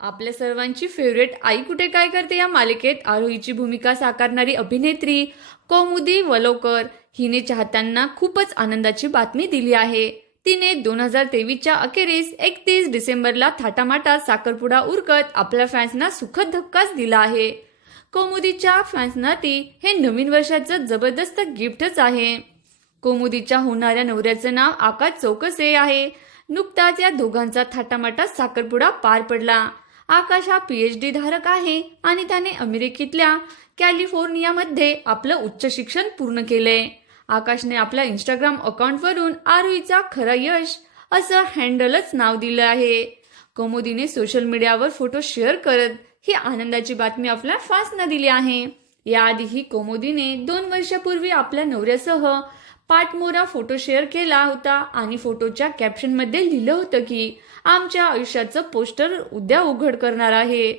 आपल्या सर्वांची favourite I कुठे? काय करते या मालिकेत? आरोहीची भूमिका साकारणारी अभिनेत्री कौमुदी वलोकर हिने चाहत्यांना खूपच आनंदाची बातमी दिली आहे. तिने दोन हजार तेवीसच्या अखेरीस एकतीस डिसेंबरला थाटामाटात साखरपुडा उरकत आपल्या फॅन्सना सुखद धक्काच दिला आहे. कौमुदीच्या फॅन्सना ती हे नवीन वर्षाचं जबरदस्त गिफ्टच आहे. कौमुदीच्या होणाऱ्या नवऱ्याचं नाव आकाश चौकसे आहे. नुकताच या दोघांचा थाटामाटात साखरपुडा पार पडला. आकाश हा पीएच डी धारक आहे आणि त्याने अमेरिकेतल्या कॅलिफोर्नियामध्ये आपलं उच्च शिक्षण पूर्ण केलंय. आकाशने आपल्या इंस्टाग्राम अकाउंटवरून आरोहीचा खरा यश असं हँडलच नाव दिलं आहे. कौमुदीने सोशल मीडियावर फोटो शेअर करत ही आनंदाची बातमी आपल्या फासनं दिली आहे. याआधीही कोमोदीने दोन वर्षापूर्वी आपल्या नवऱ्यासह पाठमोरा फोटो शेअर केला होता आणि फोटोच्या कॅप्शनमध्ये लिहिलं होतं की आमच्या आयुष्याचं पोस्टर उद्या उघड करणार आहे.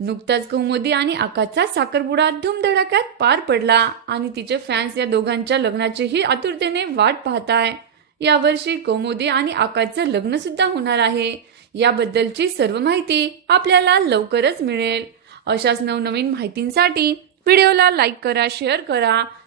नुकताच कौमुदी आणि आकाशचा साखरपुडा धुमधडाक्यात पार पडला आणि तिचे फॅन्स या दोघांच्या लग्नाचीही आतुरतेने वाट पाहताय. यावर्षी कौमुदी आणि आकाशचं लग्न सुद्धा होणार आहे. याबद्दलची सर्व माहिती आपल्याला लवकरच मिळेल. अशाच नवनवीन माहितींसाठी व्हिडिओला लाईक करा शेअर करा